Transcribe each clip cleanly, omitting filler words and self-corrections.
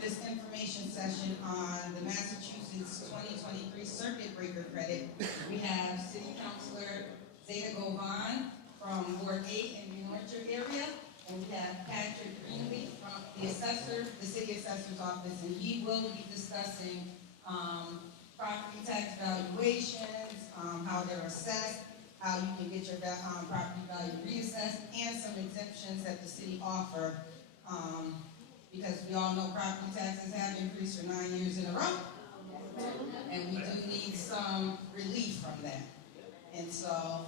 this information session on the Massachusetts 2023 Circuit Breaker Credit. We have City Councilor Zeta Govan from Ward 8 in the New Orchard area, and we have Patrick Greenlee from the City Assessor's Office, and he will be discussing property tax valuations, how they're assessed, how you can get your property value reassessed, and some exemptions that the city offer, because we all know property taxes have increased for 9 years in a row, and we do need some relief from that. And so,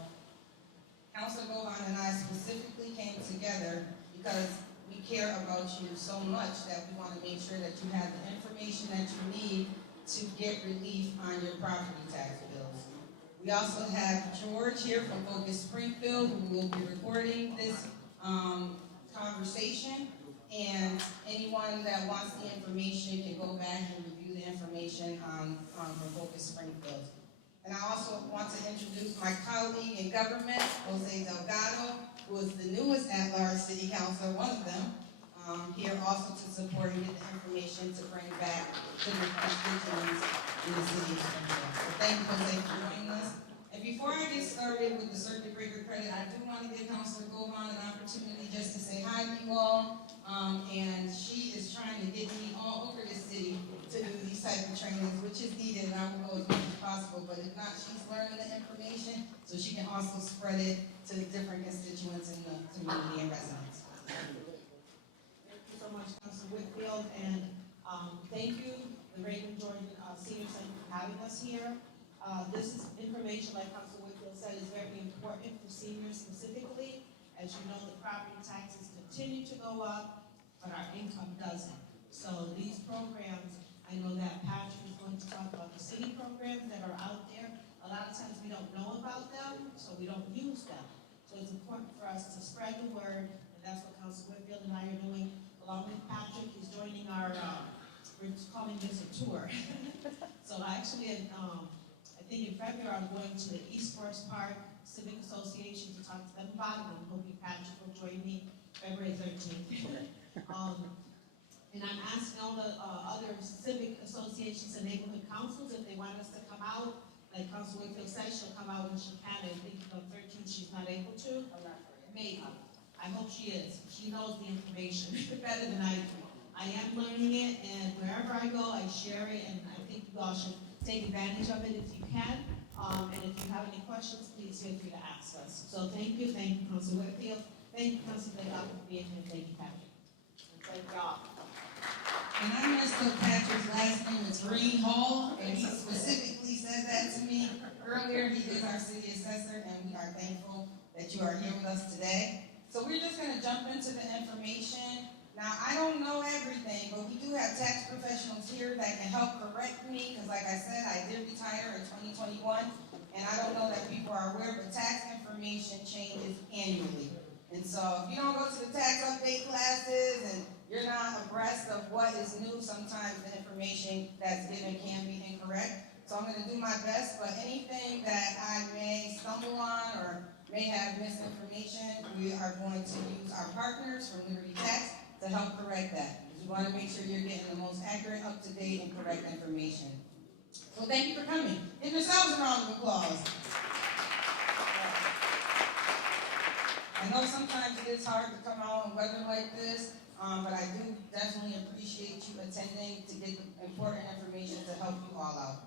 Councilor Govan and I specifically came together because we care about you so much that we want to make sure that you have the information that you need to get relief on your property tax bills. We also have George here from Focus Springfield, who will be recording this conversation, and anyone that wants the information can go back and review the information from Focus Springfield. And I also want to introduce my colleague in government, Jose Delgado, who is the newest at-large city councilor, one of them, here also to support and get the information to bring back to the constituents in the city of Springfield. So thank you, Jose, for joining us. And before I get started with the circuit breaker credit, I do want to give Councilor Govan an opportunity just to say hi to you all. And she is trying to get me all over the city to do these type of trainings, which is needed, and I will go as much as possible. But if not, she's learning the information so she can also spread it to the different constituents in the community and residents. Thank you so much, Councilor Whitfield, and thank you, the Raymond Jordan Senior Center, for having us here. This is information, like Councilor Whitfield said, is very important for seniors specifically. As you know, the property taxes continue to go up, but our income doesn't. So these programs, I know that Patrick is going to talk about the city programs that are out there. A lot of times we don't know about them, so we don't use them. So it's important for us to spread the word, and that's what Councilor Whitfield and I are doing. Along with Patrick, he's joining our, we're calling this a tour. So actually, I think in February, I'm going to the East Forest Park Civic Association to talk to them about it. I'm hoping Patrick will join me February 13th. And I'm asking all the other civic associations and neighborhood councils if they want us to come out. Like Councilor Whitfield said, she'll come out when she can. I think on 13th she's not able to. Maybe. I hope she is. She knows the information better than I do. I am learning it, and wherever I go, I share it, and I think you all should take advantage of it if you can. And if you have any questions, please feel free to ask us. So thank you, Councilor Whitfield. Thank you, Councilor Delgado, for being here. Thank you, Patrick. Great job. And I messed up Patrick's last name is Greenhall, and he specifically said that to me earlier. He is our city assessor, and we are thankful that you are here with us today. So we're just going to jump into the information. Now, I don't know everything, but we do have tax professionals here that can help correct me, because like I said, I did retire in 2021, and I don't know that people are aware, but tax information changes annually. And so if you don't go to the tax update classes and you're not abreast of what is new, sometimes the information that's given can be incorrect. So I'm going to do my best, but anything that I may stumble on or may have misinformation, we are going to use our partners from Liberty Tax to help correct that. We want to make sure you're getting the most accurate, up-to-date, and correct information. So thank you for coming. Give yourselves a round of applause. I know sometimes it is hard to come out in weather like this, but I do definitely appreciate you attending to get the important information to help you all out.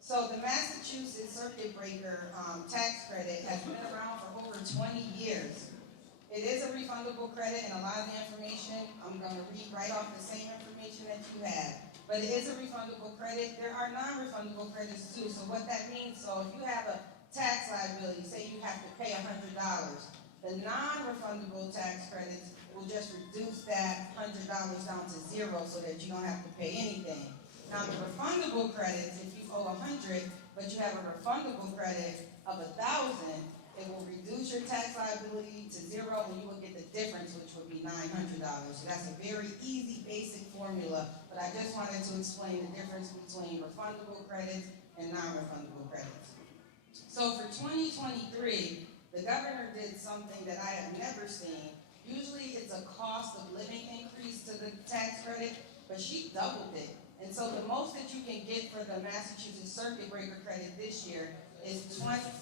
So the Massachusetts Circuit Breaker tax credit has been around for over 20 years. It is a refundable credit, and a lot of the information, I'm going to read right off the same information that you have. But it is a refundable credit. There are non-refundable credits too. So what that means, so if you have a tax liability, say you have to pay $100, the non-refundable tax credits will just reduce that $100 down to zero so that you don't have to pay anything. Now the refundable credits, if you owe $100, but you have a refundable credit of $1,000, it will reduce your tax liability to zero, and you will get the difference, which would be $900. So that's a very easy, basic formula, but I just wanted to explain the difference between refundable credits and non-refundable credits. So for 2023, the governor did something that I have never seen. Usually it's a cost of living increase to the tax credit, but she doubled it. And so the most that you can get for the Massachusetts Circuit Breaker credit this year is $2,590.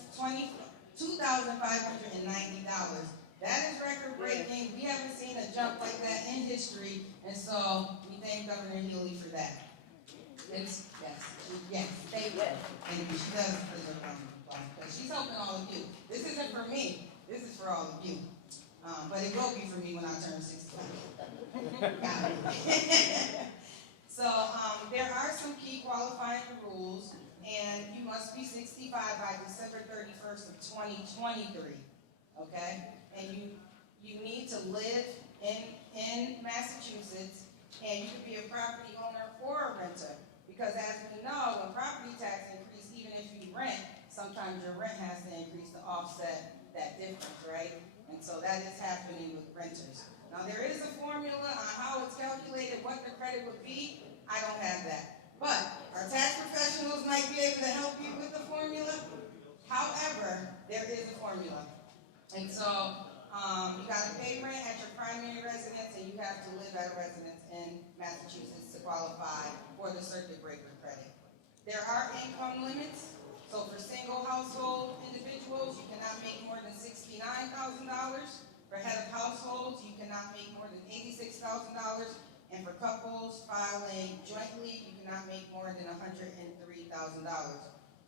That is record breaking. We haven't seen a jump like that in history, and so we thank Governor Healy for that. Yes, thank you. And she does deserve because she's helping all of you. This isn't for me. This is for all of you. But it will be for me when I turn 65. Got it. So there are some key qualifying rules, and you must be 65 by December 31st of 2023. Okay? And you need to live in Massachusetts, and you can be a property owner or a renter. Because as we know, when property tax increase, even if you rent, sometimes your rent has to increase to offset that difference, right? And so that is happening with renters. Now there is a formula on how it's calculated, what the credit would be. I don't have that. But our tax professionals might be able to help you with the formula. However, there is a formula. And so you got to pay rent at your primary residence, and you have to live at a residence in Massachusetts to qualify for the circuit breaker credit. There are income limits. So for single household individuals, you cannot make more than $69,000. For head of households, you cannot make more than $86,000. And for couples filing jointly, you cannot make more than $103,000.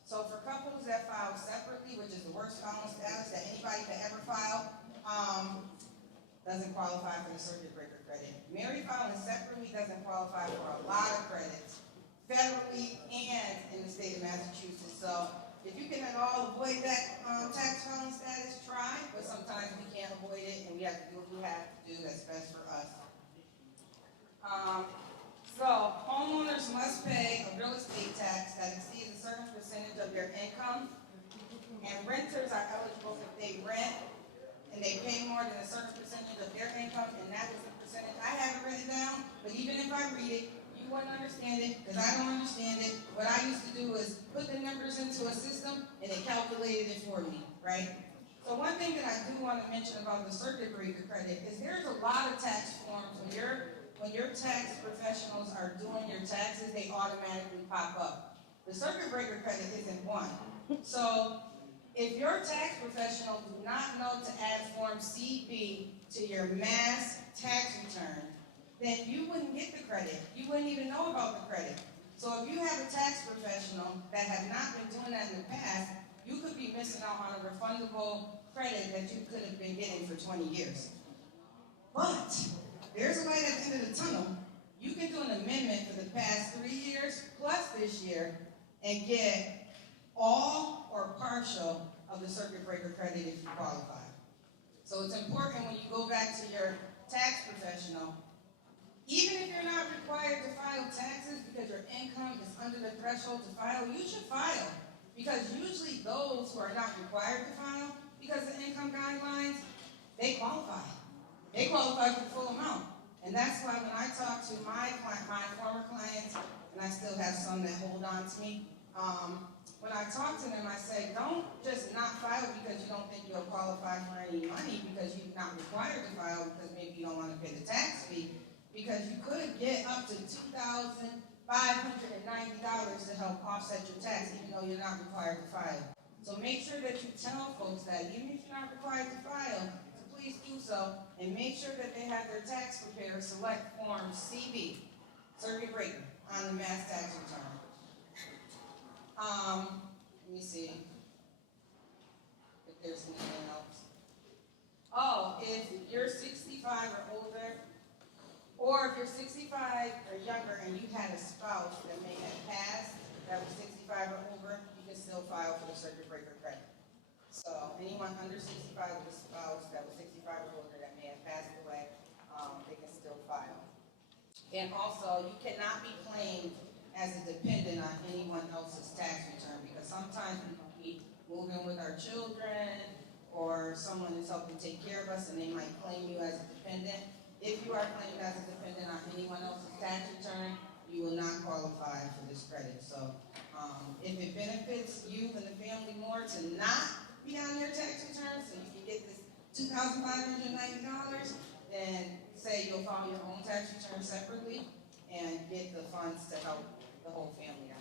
So for couples that file separately, which is the worst filing status that anybody could ever file, doesn't qualify for the circuit breaker credit. Married filing separately doesn't qualify for a lot of credits, federally and in the state of Massachusetts. So if you can at all avoid that tax filing status, try, but sometimes we can't avoid it, and we have to do what we have to do that's best for us. So homeowners must pay a real estate tax that exceeds a certain percentage of their income, and renters are eligible if they rent and they pay more than a certain percentage of their income, and that is the percentage. I have it written down, but even if I read it, you wouldn't understand it because I don't understand it. What I used to do is put the numbers into a system and it calculated it for me, right? So one thing that I do want to mention about the circuit breaker credit is there's a lot of tax forms when your tax professionals are doing your taxes, they automatically pop up. The circuit breaker credit isn't one. So if your tax professional do not know to add Form CB to your mass tax return, then you wouldn't get the credit. You wouldn't even know about the credit. So if you have a tax professional that have not been doing that in the past, you could be missing out on a refundable credit that you could have been getting for 20 years. But there's a light at the end of the tunnel. You can do an amendment for the past 3 years plus this year and get all or partial of the circuit breaker credit if you qualify. So it's important when you go back to your tax professional, even if you're not required to file taxes because your income is under the threshold to file, you should file. Because usually those who are not required to file because of income guidelines, they qualify. They qualify for the full amount. And that's why when I talk to my former clients, and I still have some that hold on to me, when I talk to them, I say, don't just not file because you don't think you'll qualify for any money because you're not required to file because maybe you don't want to pay the tax fee, because you could get up to $2,590 to help offset your tax even though you're not required to file. So make sure that you tell folks that even if you're not required to file, so please do so, and make sure that they have their tax preparer select Form CB, circuit breaker, on the mass tax return. Let me see if there's anything else. Oh, if you're 65 or older, or if you're 65 or younger and you had a spouse that may have passed that was 65 or over, you can still file for the circuit breaker credit. So anyone under 65 with a spouse that was 65 or older that may have passed away, they can still file. And also, you cannot be claimed as a dependent on anyone else's tax return, because sometimes we can be moving with our children or someone is helping take care of us and they might claim you as a dependent. If you are claimed as a dependent on anyone else's tax return, you will not qualify for this credit. So if it benefits you and the family more to not be on their tax return so you can get this $2,590, then say you'll file your own tax return separately. and get the funds to help the whole family out.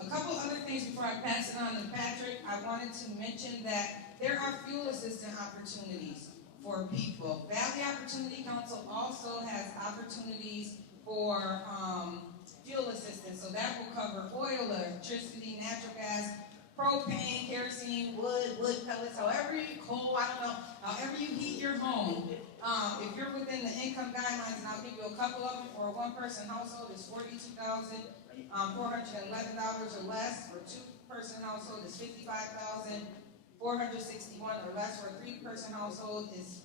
A couple other things before I pass it on to Patrick. I wanted to mention that there are fuel assistance opportunities for people. Valley Opportunity Council also has opportunities for fuel assistance. So that will cover oil, electricity, natural gas, propane, kerosene, wood pellets, however you coal, I don't know, however you heat your home. If you're within the income guidelines, and I'll give you a couple of them, for a one-person household is $42,411 or less. For a two-person household is $55,461 or less. For a three-person household is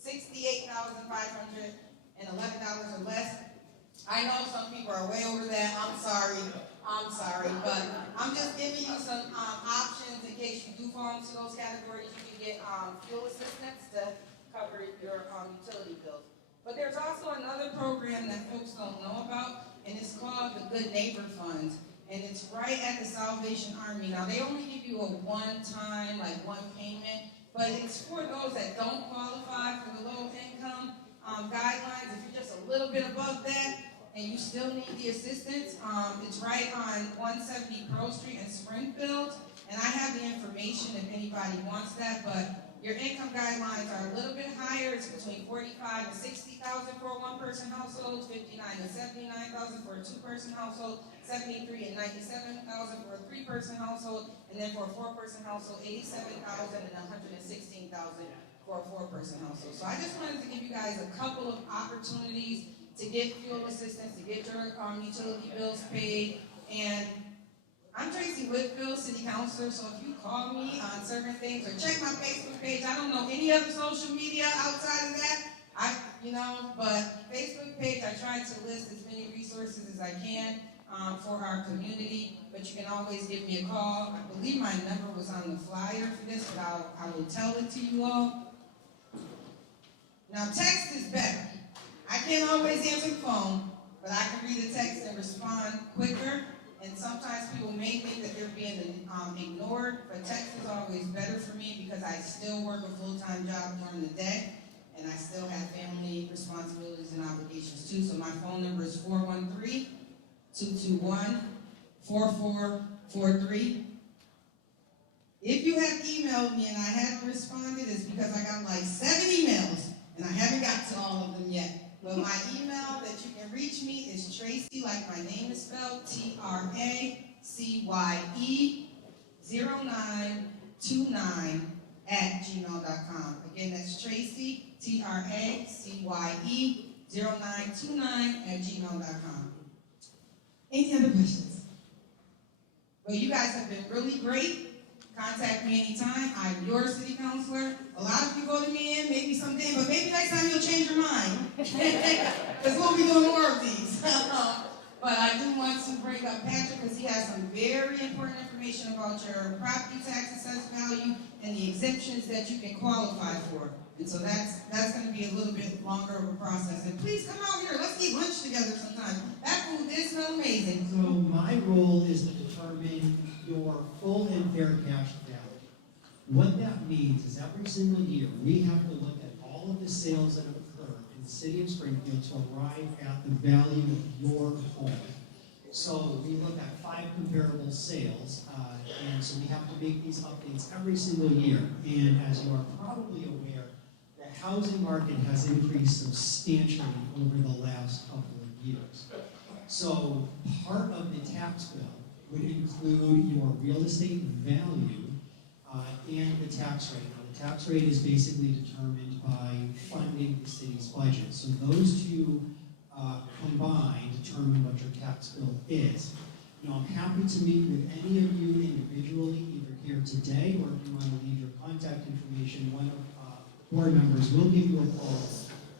$68,511 or less. I know some people are way over that. I'm sorry, but I'm just giving you some options in case you do fall into those categories. You can get fuel assistance to cover your utility bills. But there's also another program that folks don't know about, and it's called the Good Neighbor Fund, and it's right at the Salvation Army. Now, they only give you a one-time, one payment, but it's for those that don't qualify for the low-income guidelines. If you're just a little bit above that, and you still need the assistance, it's right on 170 Pearl Street in Springfield, and I have the information if anybody wants that, but your income guidelines are a little bit higher. It's between $45,000 to $60,000 for a one-person household, $59,000 to $79,000 for a two-person household, $73,000 and $97,000 for a three-person household, and then for a four-person household, $87,000 and $116,000 for a four-person household. So I just wanted to give you guys a couple of opportunities to get fuel assistance, to get your utility bills paid. And I'm Tracye Whitfield, City Councilor, so if you call me on certain things or check my Facebook page, I don't know any other social media outside of that, but Facebook page, I try to list as many resources as I can for our community, but you can always give me a call. I believe my number was on the flyer for this, but I will tell it to you all. Now, text is better. I can't always answer the phone, but I can read a text and respond quicker. And sometimes people may think that they're being ignored, but text is always better for me because I still work a full-time job during the day, and I still have family responsibilities and obligations too. So my phone number is 413-221-4443. If you have emailed me and I haven't responded, it's because I got 7 emails, and I haven't got to all of them yet. But my email that you can reach me is Tracye, like my name is spelled, Tracye0929 Again, that's Tracye, Tracye0929 Any other questions? Well, you guys have been really great. Contact me anytime. I'm your city councilor. A lot of you voted me in, maybe someday, but maybe next time you'll change your mind. Because we'll be doing more of these. But I do want to bring up Patrick because he has some very important information about your property tax assessed value and the exemptions that you can qualify for. And so that's going to be a little bit longer of a process. And please come out here. Let's eat lunch together sometime. That food did smell amazing. So my role is to determine your full and fair cash value. What that means is every single year we have to look at all of the sales that have occurred in the city of Springfield to arrive at the value of your home. So we look at 5 comparable sales, and so we have to make these updates every single year. And as you are probably aware, the housing market has increased substantially over the last couple of years. So part of the tax bill would include your real estate value and the tax rate. Now, the tax rate is basically determined by funding the city's budget. So those two combined determine what your tax bill is. Now, I'm happy to meet with any of you individually, either here today or if you want to leave your contact information. One of board members will give you a call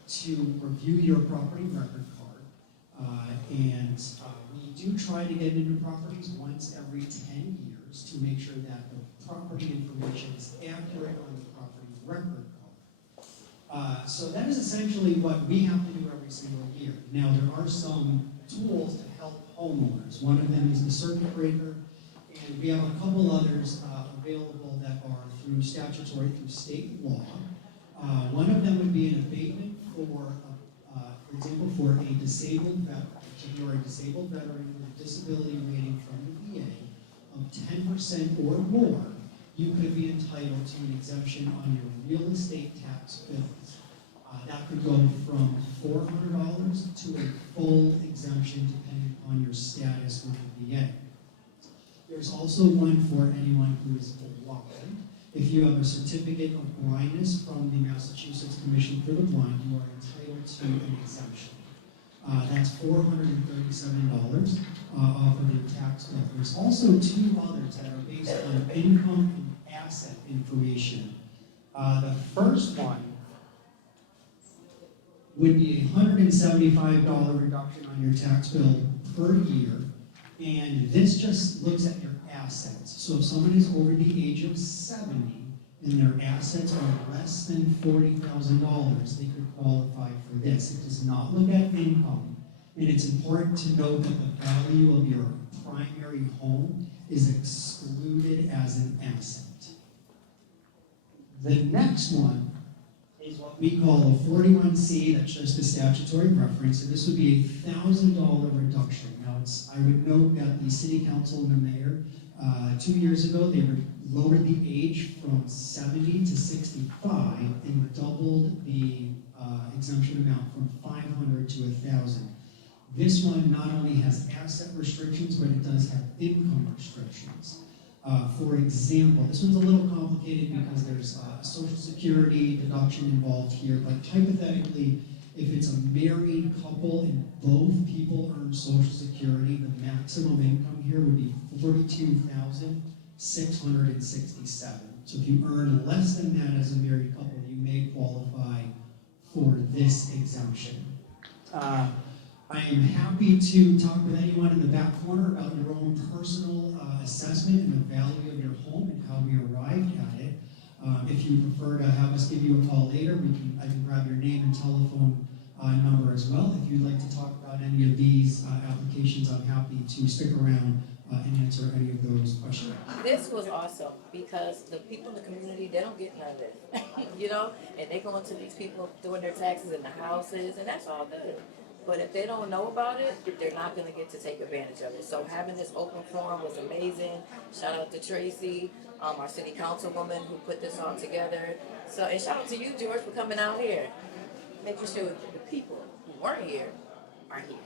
to review your property record card. We do try to get into properties once every 10 years to make sure that the property information is accurate on the property record card. So that is essentially what we have to do every single year. Now, there are some tools to help homeowners. One of them is the circuit breaker, and we have a couple others available that are through statutory, through state law. One of them would be an abatement for example, disabled veteran, if you are a disabled veteran with a disability rating from the VA of 10% or more, you could be entitled to an exemption on your real estate tax bills. That could go from $400 to a full exemption depending on your status with the VA. There's also one for anyone who is blind. If you have a certificate of blindness from the Massachusetts Commission for the Blind, you are entitled to an exemption. That's $437 off of your tax bill. There's also two others that are based on income and asset information. The first one would be a $175 reduction on your tax bill per year, and this just looks at your assets. So if someone is over the age of 70 and their assets are less than $40,000, they could qualify for this. It does not look at income, and it's important to note that the value of your primary home is excluded as an asset. The next one is what we call a 41C, that's just a statutory reference, and this would be a $1,000 reduction. Now, I would note that the City Council and the Mayor, 2 years ago, they lowered the age from 70 to 65 and doubled the exemption amount from 500 to 1,000. This one not only has asset restrictions, but it does have income restrictions. For example, this one's a little complicated because there's a Social Security deduction involved here, but hypothetically, if it's a married couple and both people earn Social Security, the maximum income here would be $42,667. So if you earn less than that as a married couple, you may qualify for this exemption. I am happy to talk with anyone in the back corner about your own personal assessment and the value of your home and how we arrived at it. If you prefer to have us give you a call later, I can grab your name and telephone number as well. If you'd like to talk about any of these applications, I'm happy to stick around and answer any of those questions. This was awesome because the people in the community, they don't get none of this, you know, and they go into these people doing their taxes in the houses, and that's all good. But if they don't know about it, they're not going to get to take advantage of it. So having this open forum was amazing. Shout out to Tracye, our city councilwoman who put this all together. So, and shout out to you, George, for coming out here, making sure the people who weren't here are here.